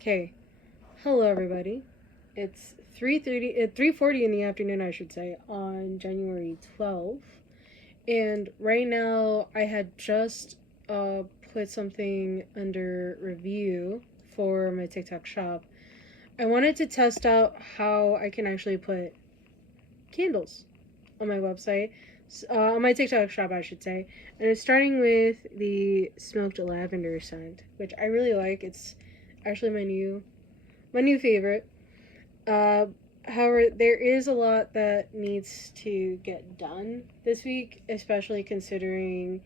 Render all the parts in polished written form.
Okay. Hello, everybody. It's 3:40 in the afternoon, I should say, on January 12th. And right now, I had just put something under review for my TikTok shop. I wanted to test out how I can actually put candles on my website, on my TikTok shop, I should say. And it's starting with the smoked lavender scent, which I really like. It's actually my new favorite. Uh, However, there is a lot that needs to get done this week, especially considering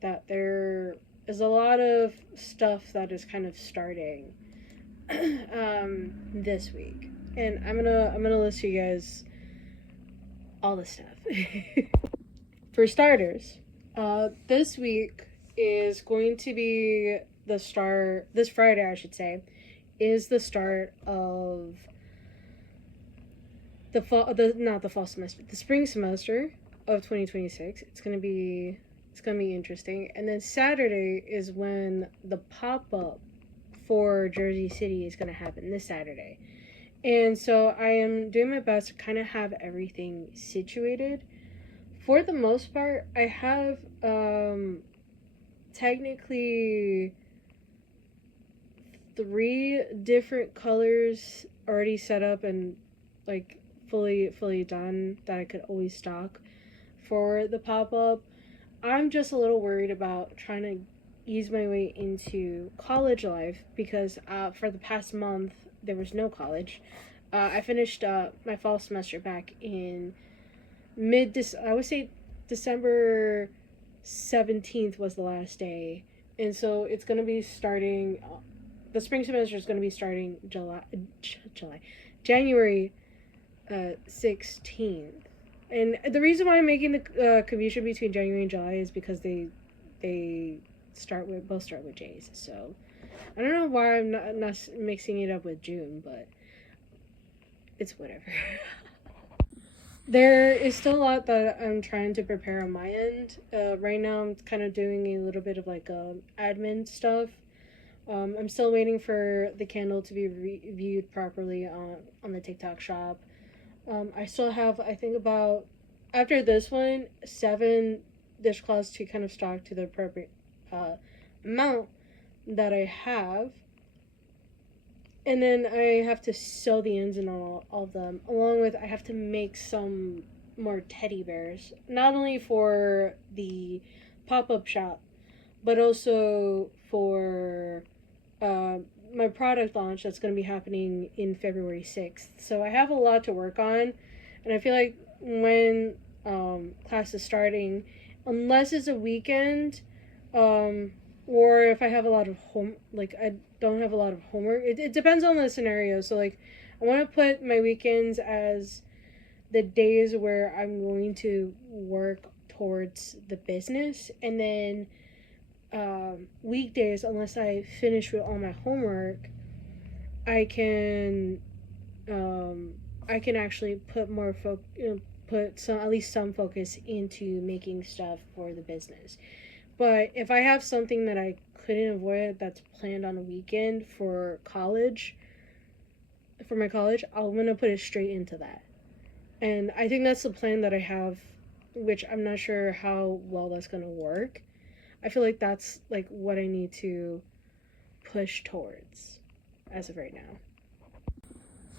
that there is a lot of stuff that is kind of starting this week, and I'm gonna list you guys all the stuff. For starters, this week is going to be the start. This Friday, I should say, is the start of the fall, the not the fall semester, the spring semester of 2026. It's gonna be interesting. And then Saturday is when the pop up for Jersey City is gonna happen this Saturday. And so I am doing my best to kind of have everything situated. For the most part, I have technically three different colors already set up and like fully done that I could always stock for the pop-up. I'm just a little worried about trying to ease my way into college life because for the past month there was no college. I finished my fall semester back in I would say December 17th was the last day. And so it's going to be starting the spring semester is going to be starting January 16th. And the reason why I'm making the confusion between January and July is because they both start with J's. So I don't know why I'm not mixing it up with June, but it's whatever. There is still a lot that I'm trying to prepare on my end. Right now, I'm kind of doing a little bit of like admin stuff. I'm still waiting for the candle to be reviewed properly on the TikTok shop. I still have, I think, about after this one, 7 dishcloths to kind of stock to the appropriate amount that I have. And then I have to sew the ends and all of them. Along with, I have to make some more teddy bears. Not only for the pop up shop, but also for my product launch that's going to be happening in February 6th. So I have a lot to work on. And I feel like when class is starting, unless it's a weekend, um, or if I have a lot of I don't have a lot of homework. It depends on the scenario. So, like, I want to put my weekends as the days where I'm going to work towards the business. And then weekdays, unless I finish with all my homework, I can I can actually put put some at least some focus into making stuff for the business. But if I have something that I couldn't avoid that's planned on a weekend for my college, I'm gonna put it straight into that. And I think that's the plan that I have, which I'm not sure how well that's gonna work. I feel like that's like what I need to push towards as of right now.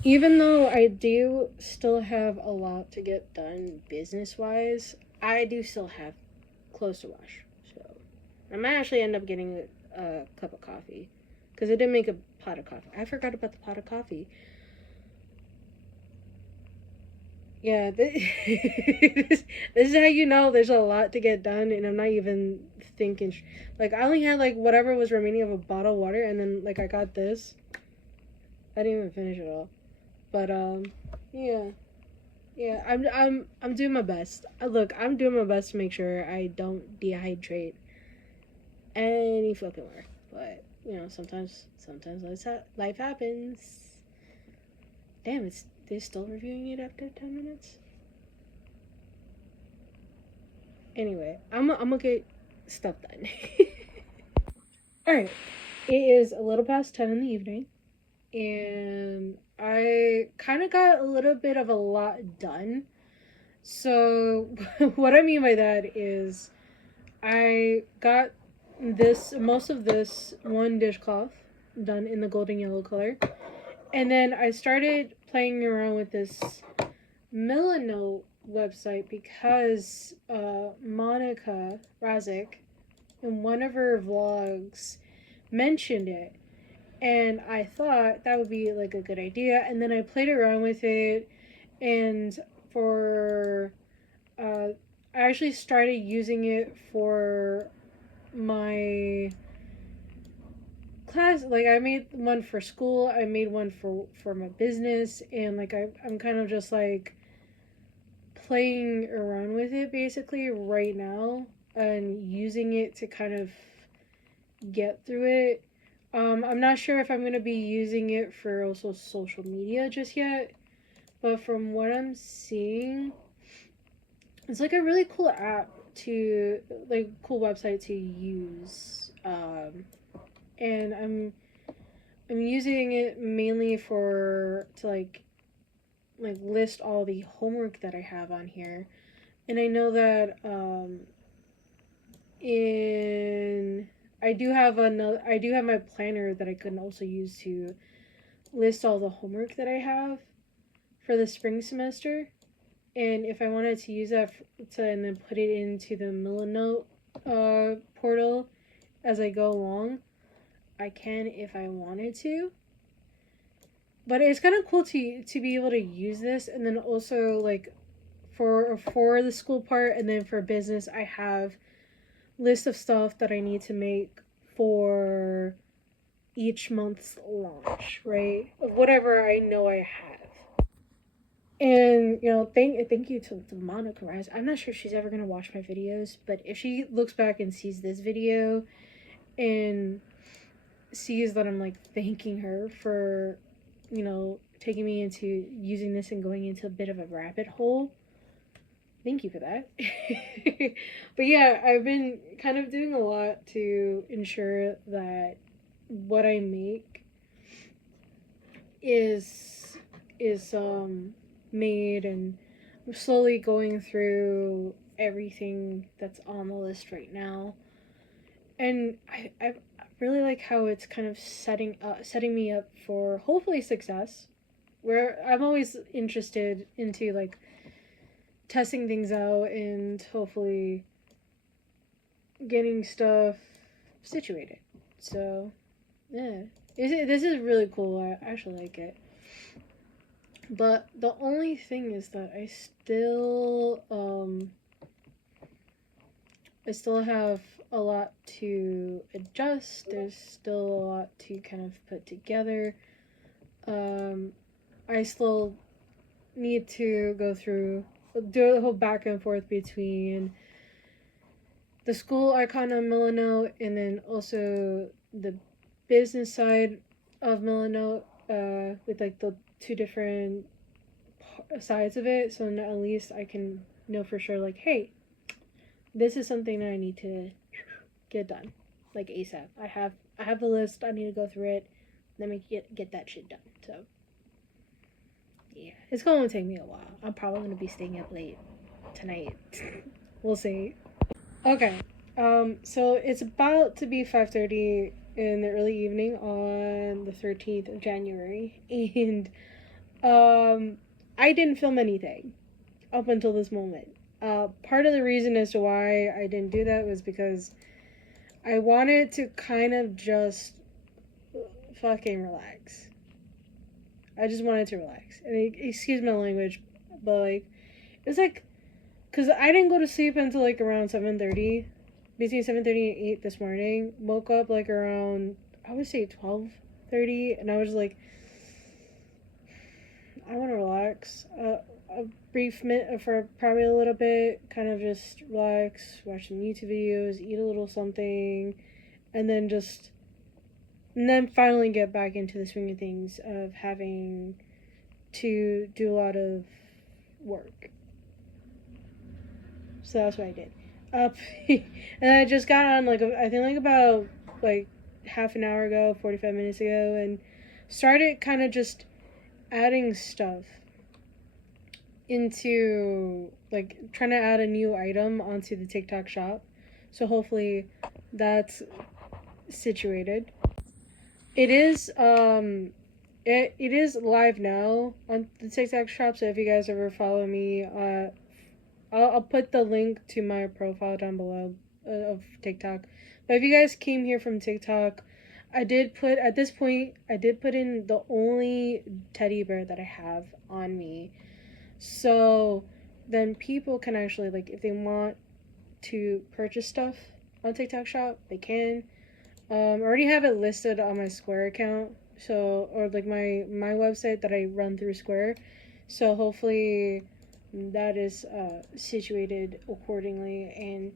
Even though I do still have a lot to get done business wise, I do still have clothes to wash. So I might actually end up getting a cup of coffee because I did make a pot of coffee. I forgot about the pot of coffee. Yeah, this is how you know there's a lot to get done, and I'm not even thinking. Like, I only had like whatever was remaining of a bottle of water, and then like I got this. I didn't even finish it all. But yeah, yeah. I'm doing my best. Look, I'm doing my best to make sure I don't dehydrate any fucking more. But sometimes life happens. Damn, they're still reviewing it after 10 minutes. Anyway, I'm gonna get stuff done. All right, it is a little past 10 in the evening. and I kind of got a little bit of a lot done. So, what I mean by that is I got most of this one dishcloth done in the golden yellow color. And then I started playing around with this Milanote website because Monica Razik in one of her vlogs mentioned it, and I thought that would be like a good idea. And then I played around with it, and for I actually started using it for my class. Like, I made one for school, I made one for my business, and like I'm kind of just like playing around with it basically right now and using it to kind of get through it. I'm not sure if I'm going to be using it for also social media just yet, but from what I'm seeing, it's like a really cool app to, like, cool website to use. And I'm using it mainly for to like list all the homework that I have on here. And I know that in I do have my planner that I can also use to list all the homework that I have for the spring semester. And if I wanted to use that to and then put it into the Milanote portal as I go along, I can if I wanted to. But it's kind of cool to be able to use this, and then also like for the school part, and then for business I have list of stuff that I need to make for each month's launch, right? Of whatever I know I have. And thank you to Monica Rise. I'm not sure if she's ever gonna watch my videos, but if she looks back and sees this video and sees that I'm like thanking her for, taking me into using this and going into a bit of a rabbit hole, thank you for that. But yeah, I've been kind of doing a lot to ensure that what I make is made, and I'm slowly going through everything that's on the list right now. And I really like how it's kind of setting me up for hopefully success. Where I'm always interested into like testing things out and hopefully getting stuff situated. So yeah, this is really cool. I actually like it. But the only thing is that I still have a lot to adjust. There's still a lot to kind of put together. I still need to do the whole back and forth between the school icon on Milanote and then also the business side of Milanote, with like the two different sides of it. So at least I can know for sure, like, hey, this is something that I need to get done, like ASAP. I have the list. I need to go through it. Let me get that shit done. So yeah, it's going to take me a while. I'm probably going to be staying up late tonight. We'll see. Okay. So it's about to be 5:30 in the early evening on the 13th of January, and I didn't film anything up until this moment. Part of the reason as to why I didn't do that was because I wanted to kind of just fucking relax. I just wanted to relax. And excuse my language, but like, it's like, cause I didn't go to sleep until like around 7:30, between 7:30 and 8 this morning. Woke up like around, I would say 12:30, and I was like, I want to relax. A brief minute for probably a little bit, kind of just relax, watch some YouTube videos, eat a little something, and then finally get back into the swing of things of having to do a lot of work. So that's what I did. And I just got on like I think like about like half an hour ago, 45 minutes ago, and started kind of just adding stuff into, like, trying to add a new item onto the TikTok shop. So hopefully that's situated. It is it is live now on the TikTok shop. So if you guys ever follow me, I'll put the link to my profile down below of TikTok. But if you guys came here from TikTok, I did put at this point I did put in the only teddy bear that I have on me. So then people can actually, like, if they want to purchase stuff on TikTok shop, they can. I already have it listed on my Square account, so, or like my website that I run through Square. So hopefully that is situated accordingly and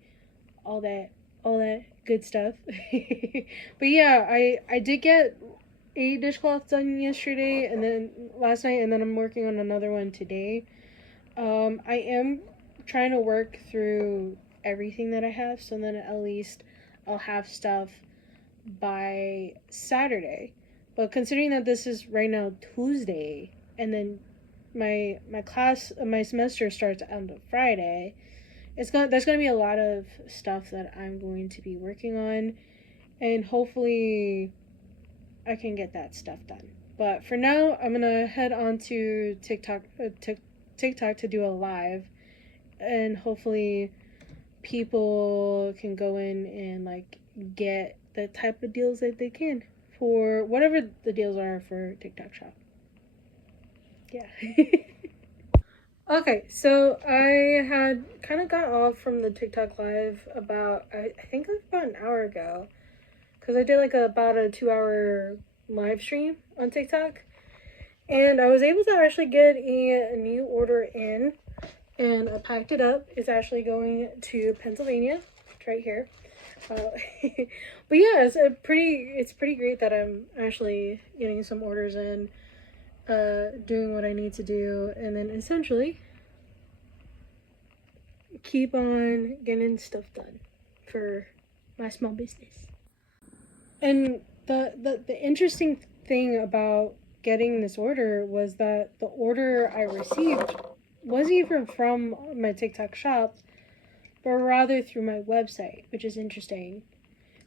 all that all that good stuff. But yeah, I did get a dishcloth done yesterday and then last night, and then I'm working on another one today. I am trying to work through everything that I have, so then at least I'll have stuff by Saturday. But considering that this is right now Tuesday, and then my semester starts on the Friday, there's gonna be a lot of stuff that I'm going to be working on, and hopefully I can get that stuff done. But for now, I'm gonna head on to TikTok to do a live, and hopefully people can go in and, like, get the type of deals that they can for whatever the deals are for TikTok shop. Yeah. Okay, so I had kind of got off from the TikTok live about, I think like about an hour ago, because I did like about a 2 hour live stream on TikTok, and I was able to actually get a new order in, and I packed it up. It's actually going to Pennsylvania. It's right here. But yeah, it's pretty great that I'm actually getting some orders in, doing what I need to do, and then essentially keep on getting stuff done for my small business. And the interesting thing about getting this order was that the order I received wasn't even from my TikTok shop, but rather through my website, which is interesting.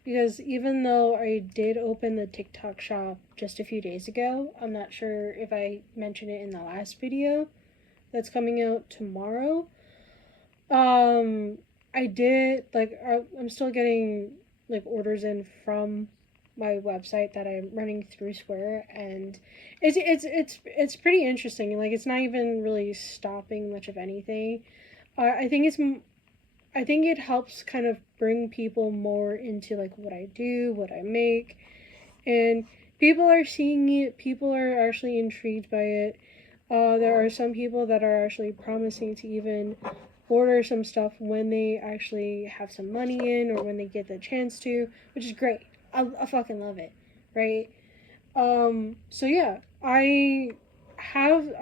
Because even though I did open the TikTok shop just a few days ago, I'm not sure if I mentioned it in the last video that's coming out tomorrow. I did, like, I'm still getting, like, orders in from my website that I'm running through Square, and it's pretty interesting. Like, it's not even really stopping much of anything. I think I think it helps kind of bring people more into, like, what I do, what I make, and people are seeing it. People are actually intrigued by it. There are some people that are actually promising to even order some stuff when they actually have some money in or when they get the chance to, which is great. I fucking love it, right? So yeah, I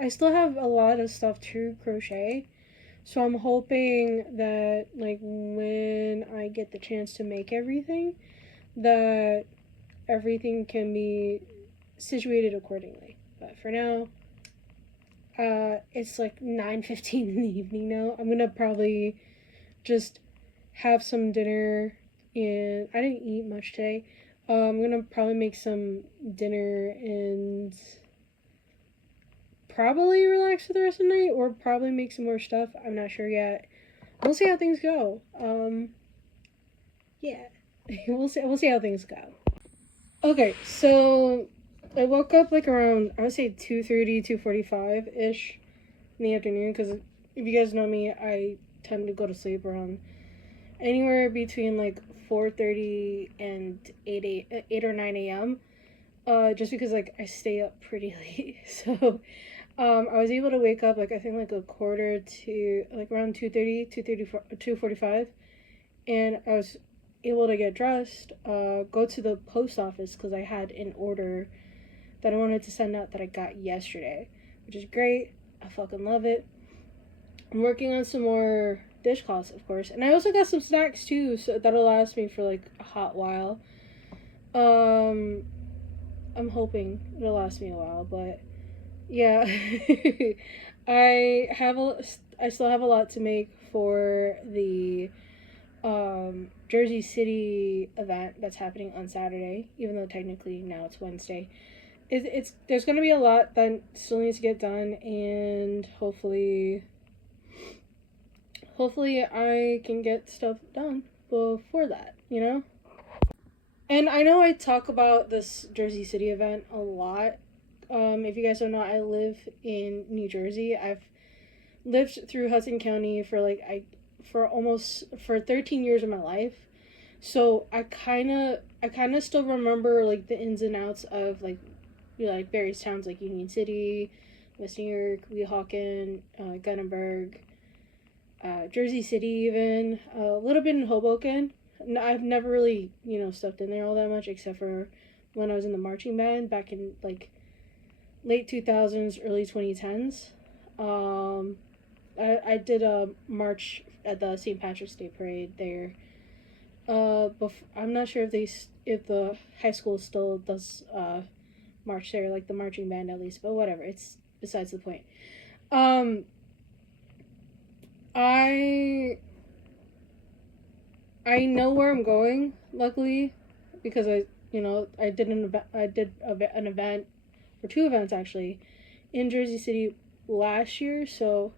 still have a lot of stuff to crochet. So I'm hoping that, like, when I get the chance to make everything, that everything can be situated accordingly. But for now, it's like 9:15 in the evening now. I'm gonna probably just have some dinner, and I didn't eat much today. I'm gonna probably make some dinner and probably relax for the rest of the night, or probably make some more stuff. I'm not sure yet. We'll see how things go. Yeah, we'll see. We'll see how things go. Okay, so I woke up like around, I would say 2:30, 2:45 ish in the afternoon. Because if you guys know me, I tend to go to sleep around anywhere between like 4:30 and 8 or 9 a.m. Just because, like, I stay up pretty late. So I was able to wake up, like, I think like a quarter to, like, around 2:30, 2:45, and I was able to get dressed, go to the post office because I had an order that I wanted to send out that I got yesterday, which is great. I fucking love it. I'm working on some more dishcloths, of course, and I also got some snacks too, so that'll last me for like a hot while. I'm hoping it'll last me a while, but yeah, I still have a lot to make for the Jersey City event that's happening on Saturday, even though technically now it's Wednesday. It's there's gonna be a lot that still needs to get done, and hopefully I can get stuff done before that, you know? And I know I talk about this Jersey City event a lot. If you guys don't know, I live in New Jersey. I've lived through Hudson County for 13 years of my life. So I kind of still remember like the ins and outs of like like various towns like Union City, West New York, Weehawken, Gunnenberg, Jersey City, even a little bit in Hoboken. I've never really stepped in there all that much except for when I was in the marching band back in like late 2000s, early 2010s. I did a march at the St. Patrick's Day parade there. I'm not sure if the high school still does march there, like the marching band at least, but whatever. It's besides the point. Um, I I know where I'm going, luckily, because I did an event, or two events actually, in Jersey City last year. So,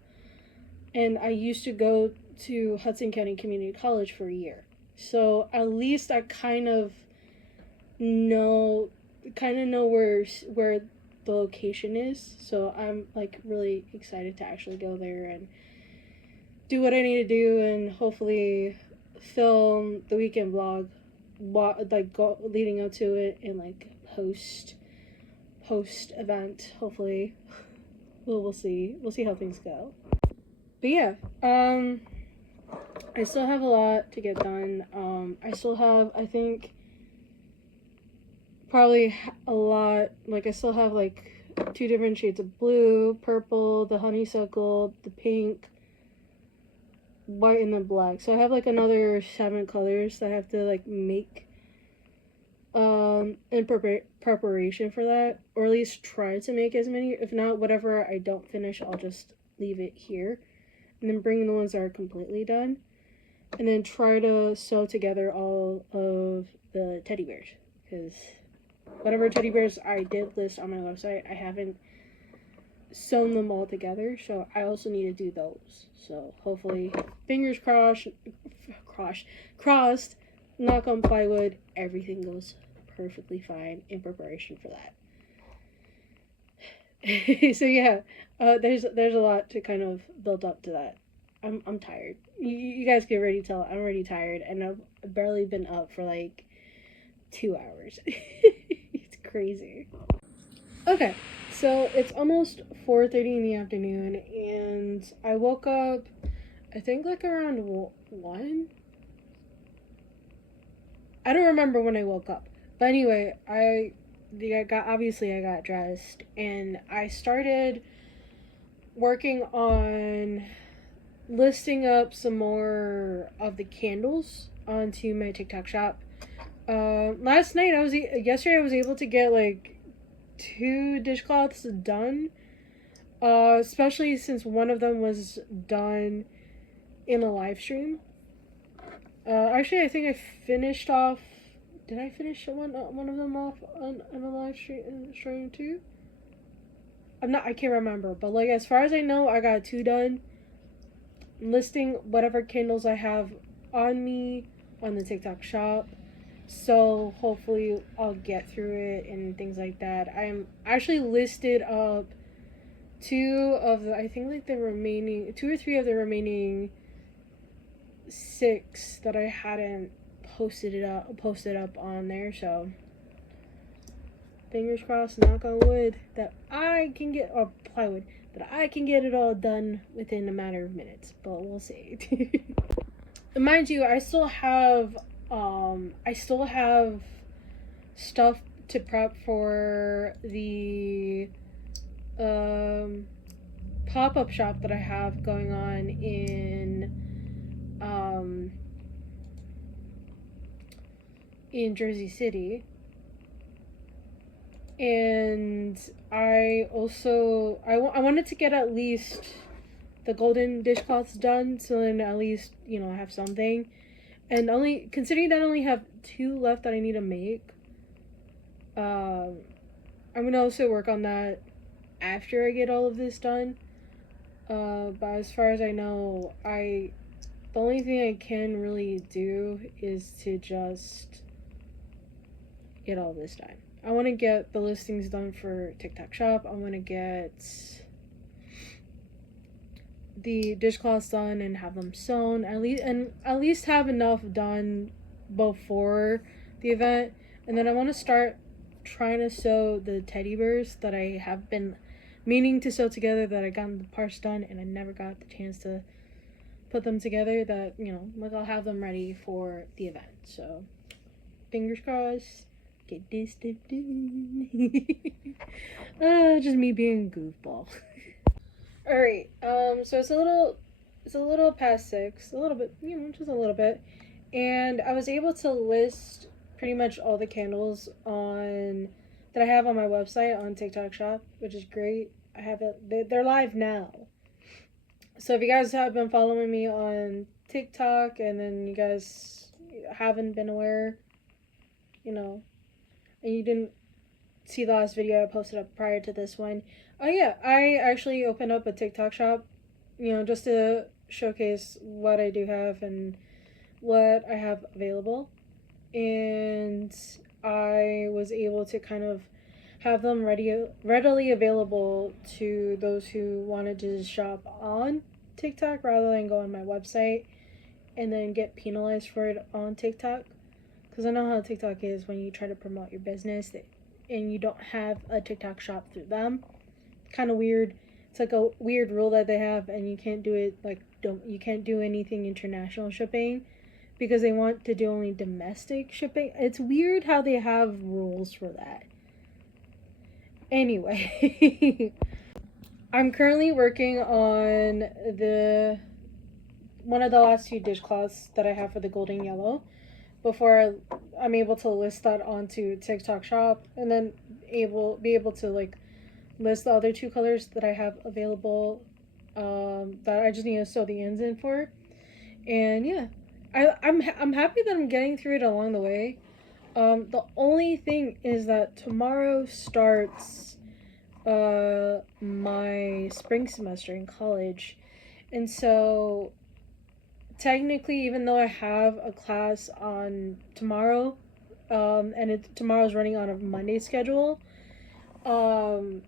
and I used to go to Hudson County Community College for a year. So at least I know know where the location is. So I'm like really excited to actually go there and do what I need to do, and hopefully film the weekend vlog, leading up to it, and like post event. Hopefully, we'll see. We'll see how things go. But yeah, I still have a lot to get done. I still have, I think, probably a lot. Like I still have like two different shades of blue, purple, the honeysuckle, the pink, white, and then black. So I have like another 7 colors that I have to like make in preparation for that, or at least try to make as many. If not, whatever I don't finish, I'll just leave it here, and then bring the ones that are completely done, and then try to sew together all of the teddy bears, because whatever teddy bears I did list on my website, I haven't sewn them all together, so I also need to do those. So hopefully, fingers crossed, knock on plywood, everything goes perfectly fine in preparation for that. So yeah, there's a lot to kind of build up to that. I'm tired. You guys can already tell I'm already tired, and I've barely been up for like 2 hours. It's crazy. Okay, so it's almost 4:30 in the afternoon, and I woke up, I think like around 1. I don't remember when I woke up, but anyway, I got dressed, and I started working on listing up some more of the candles onto my TikTok shop. Last night yesterday I was able to get like 2 dishcloths done. Especially since one of them was done in a live stream. Actually, I think I finished off. Did I finish one of them off on a live stream too? I can't remember, but like as far as I know, I got 2 done. Listing whatever candles I have on me on the TikTok shop. So hopefully I'll get through it and things like that. I'm actually listed up 2 of the, I think like the remaining 2 or 3 of the remaining 6 that I hadn't posted up on there. So fingers crossed, knock on wood, that I can get, or plywood, that I can get it all done within a matter of minutes, but we'll see. Mind you, I still have stuff to prep for the pop-up shop that I have going on in Jersey City. And I wanted to get at least the golden dishcloths done, so then at least, you know, I have something. And only considering that I only have 2 left that I need to make, um, I'm gonna also work on that after I get all of this done. But as far as I know, I the only thing I can really do is to just get all this done. I want to get the listings done for TikTok Shop. I want to get the dishcloths done and have them sewn at least have enough done before the event. And then I want to start trying to sew the teddy bears that I have been meaning to sew together, that I got the parts done and I never got the chance to put them together, that, you know, like I'll have them ready for the event. So fingers crossed, get this stuff done. Just me being a goofball. All right. So it's a little past 6, a little bit, you know, just a little bit, and I was able to list pretty much all the candles on that I have on my website on TikTok Shop, which is great. I have it. They're live now. So if you guys have been following me on TikTok and then you guys haven't been aware, you know, and you didn't see the last video I posted up prior to this one. Oh yeah, I actually opened up a TikTok shop, you know, just to showcase what I do have and what I have available. And I was able to kind of have them readily available to those who wanted to shop on TikTok rather than go on my website and then get penalized for it on TikTok. Because I know how TikTok is when you try to promote your business and you don't have a TikTok shop through them. Kind of weird. It's like a weird rule that they have, and you can't do it you can't do anything international shipping because they want to do only domestic shipping. It's weird how they have rules for that. Anyway, I'm currently working on the one of the last 2 dishcloths that I have for the golden yellow before I'm able to list that onto TikTok Shop, and then be able to like list the other 2 colors that I have available, that I just need to sew the ends in for. And yeah, I'm happy that I'm getting through it along the way. The only thing is that tomorrow starts my spring semester in college, and so technically, even though I have a class on tomorrow, and tomorrow's running on a Monday schedule, um,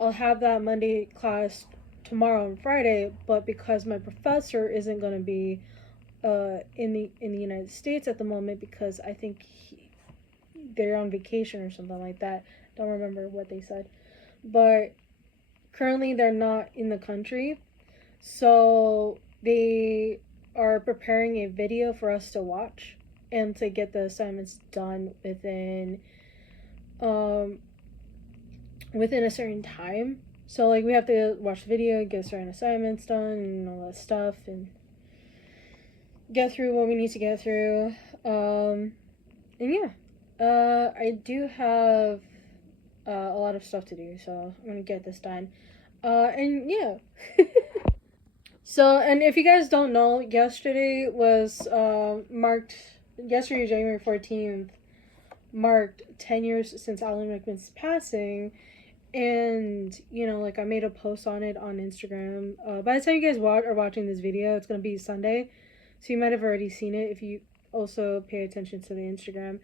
I'll have that Monday class tomorrow and Friday. But because my professor isn't going to be in the United States at the moment, because I think they're on vacation or something like that. Don't remember what they said, but currently they're not in the country, so they are preparing a video for us to watch and to get the assignments done um within a certain time. So like we have to watch the video, get certain assignments done and all that stuff, and get through what we need to get through. And yeah, I do have a lot of stuff to do, so I'm gonna get this done. And yeah. So, and if you guys don't know, yesterday, January 14th, marked 10 years since Alan Rickman's passing. And, you know, like I made a post on it on Instagram. By the time you guys are watching this video, it's going to be Sunday. So you might have already seen it if you also pay attention to the Instagram.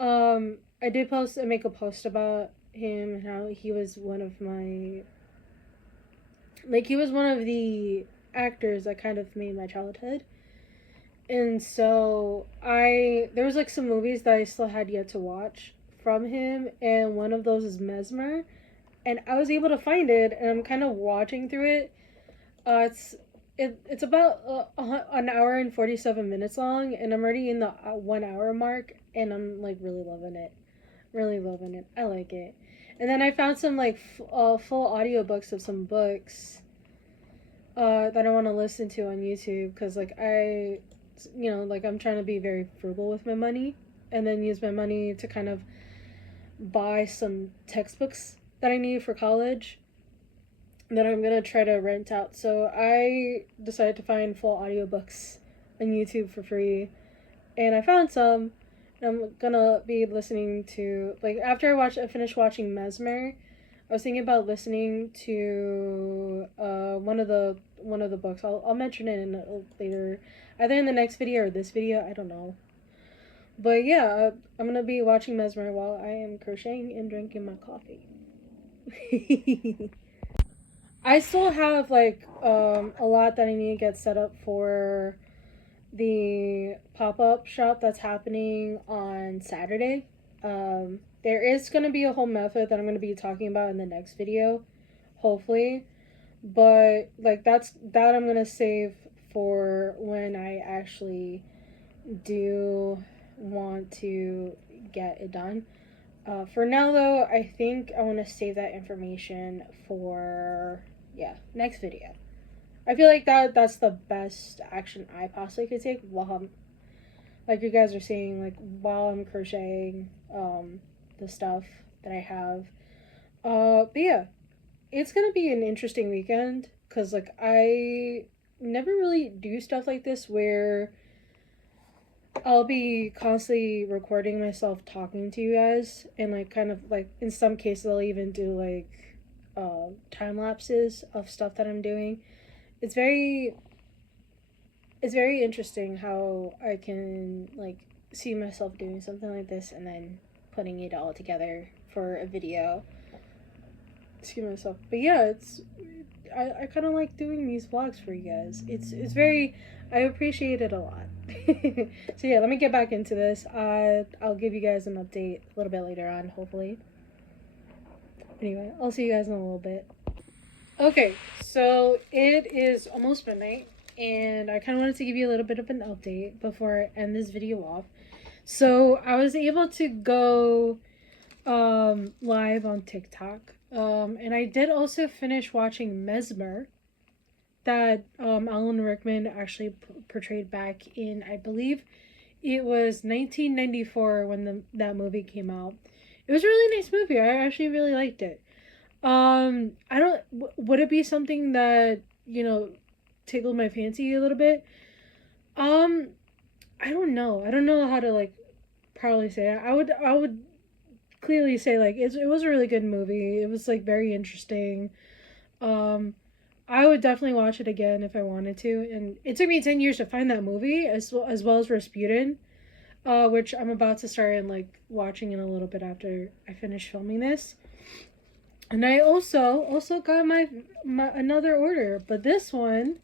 I did make a post about him and how he was one of the actors that kind of made my childhood. And so there was like some movies that I still had yet to watch from him, and one of those is Mesmer, and I was able to find it, and I'm kind of watching through it. It's about an hour and 47 minutes long, and I'm already in the 1 hour mark, and I'm like really loving it. Really loving it. I like it. And then I found some like full audiobooks of some books that I want to listen to on YouTube, because like I'm trying to be very frugal with my money, and then use my money to kind of buy some textbooks that I need for college that I'm gonna try to rent out. So I decided to find full audiobooks on YouTube for free, and I found some. And I'm gonna be listening to, like, after I finish watching Mesmer. I was thinking about listening to one of the books. I'll mention it in later, either in the next video or this video. I don't know. But yeah, I'm gonna be watching Mesmer while I am crocheting and drinking my coffee. I still have like a lot that I need to get set up for the pop-up shop that's happening on Saturday. There is going to be a whole method that I'm going to be talking about in the next video, hopefully. But like that I'm going to save for when I actually do want to get it done. For now though, I think I want to save that information for, yeah, next video. I feel like that's the best action I possibly could take while I'm, like you guys are seeing, like while I'm crocheting the stuff that I have. But yeah, it's gonna be an interesting weekend because like I never really do stuff like this where I'll be constantly recording myself talking to you guys, and like kind of like in some cases I'll even do like time lapses of stuff that I'm doing. It's very interesting how I can like see myself doing something like this and then putting it all together for a video. Excuse myself. But yeah, I kind of like doing these vlogs for you guys. It's very, I appreciate it a lot. So yeah, let me get back into this. I'll give you guys an update a little bit later on, hopefully. Anyway, I'll see you guys in a little bit. Okay, so it is almost midnight, and I kind of wanted to give you a little bit of an update before I end this video off. So I was able to go live on TikTok, and I did also finish watching Mesmer, that Alan Rickman actually portrayed back in, I believe it was 1994 when that movie came out. It was a really nice movie. I actually really liked it. I don't. Would it be something that tickled my fancy a little bit? Um, I don't know. I don't know how to like probably say it. I would clearly say like it was a really good movie. It was like very interesting. Um, I would definitely watch it again if I wanted to. And it took me 10 years to find that movie as well as Rasputin, which I'm about to start and like watching in a little bit after I finish filming this. And I also got my another order, but this one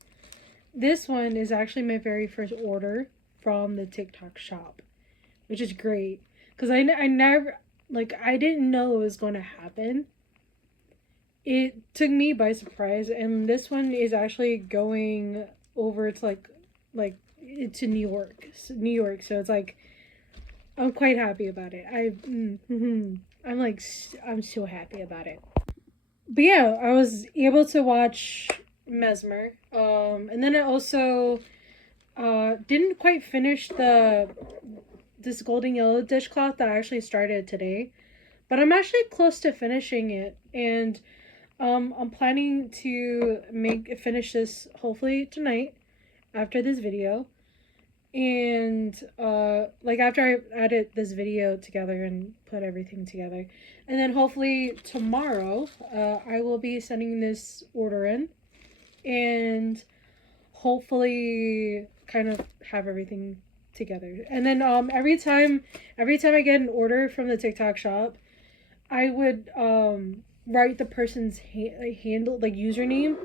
is actually my very first order from the TikTok shop, which is great because I never, like, I didn't know it was going to happen. It took me by surprise, and this one is actually going over to like to New York. So it's like I'm quite happy about it. I'm so happy about it. But yeah, I was able to watch Mesmer. And then I also didn't quite finish this golden yellow dishcloth that I actually started today, but I'm actually close to finishing it, and I'm planning to finish this hopefully tonight after this video. And like after I edit this video together and put everything together, and then hopefully tomorrow I will be sending this order in, and hopefully kind of have everything together. And then every time I get an order from the TikTok shop, I would write the person's handle, like username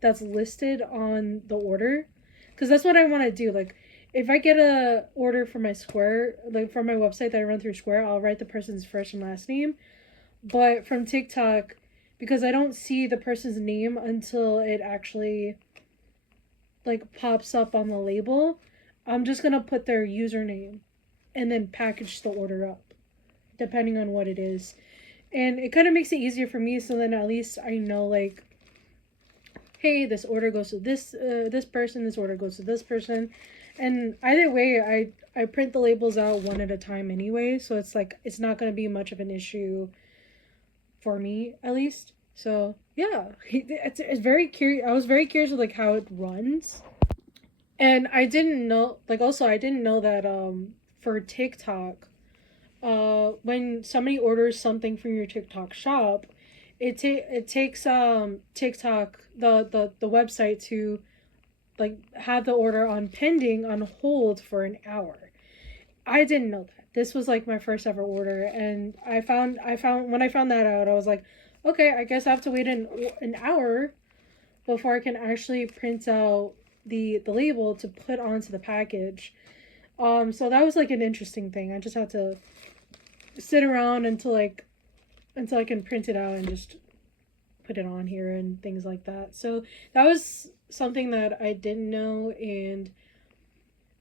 that's listed on the order, because that's what I want to do. Like if I get a order from my Square, like from my website that I run through Square, I'll write the person's first and last name. But from TikTok, because I don't see the person's name until it actually like pops up on the label, I'm just gonna put their username and then package the order up depending on what it is. And it kind of makes it easier for me, so then at least I know, like, hey, this order goes to this person, this order goes to this person, And either way, I print the labels out one at a time anyway, so it's like it's not going to be much of an issue for me at least. So yeah, it's very curious. I was very curious of like how it runs, and I didn't know, like, also I didn't know that for TikTok, when somebody orders something from your TikTok shop, it takes TikTok, the website, to like have the order on pending on hold for an hour. I didn't know that. This was like my first ever order, and I found when I found that out, I was like, okay, I guess I have to wait an hour before I can actually print out the label to put onto the package. So that was like an interesting thing. I just had to sit around until I can print it out and just put it on here and things like that. So that was something that I didn't know, and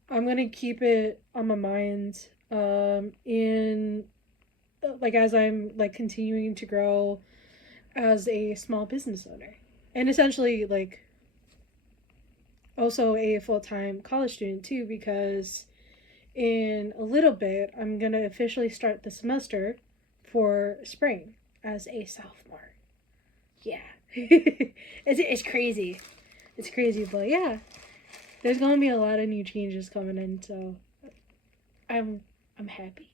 I'm gonna keep it on my mind. In like as I'm like continuing to grow as a small business owner, and essentially like also a full time college student too, because in a little bit I'm gonna officially start the semester for spring as a sophomore. Yeah, it's crazy. It's crazy, but yeah, there's gonna be a lot of new changes coming in, so I'm I'm happy.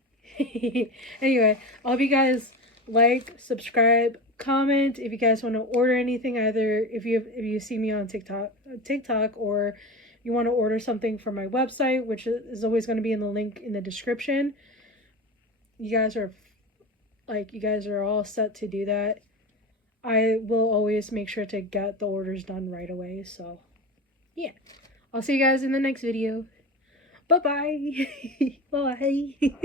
Anyway, I hope you guys like, subscribe, comment if you guys want to order anything. Either if you see me on TikTok, or you want to order something from my website, which is always going to be in the link in the description. You guys are you guys are all set to do that. I will always make sure to get the orders done right away. So yeah, I'll see you guys in the next video. Bye bye. Bye.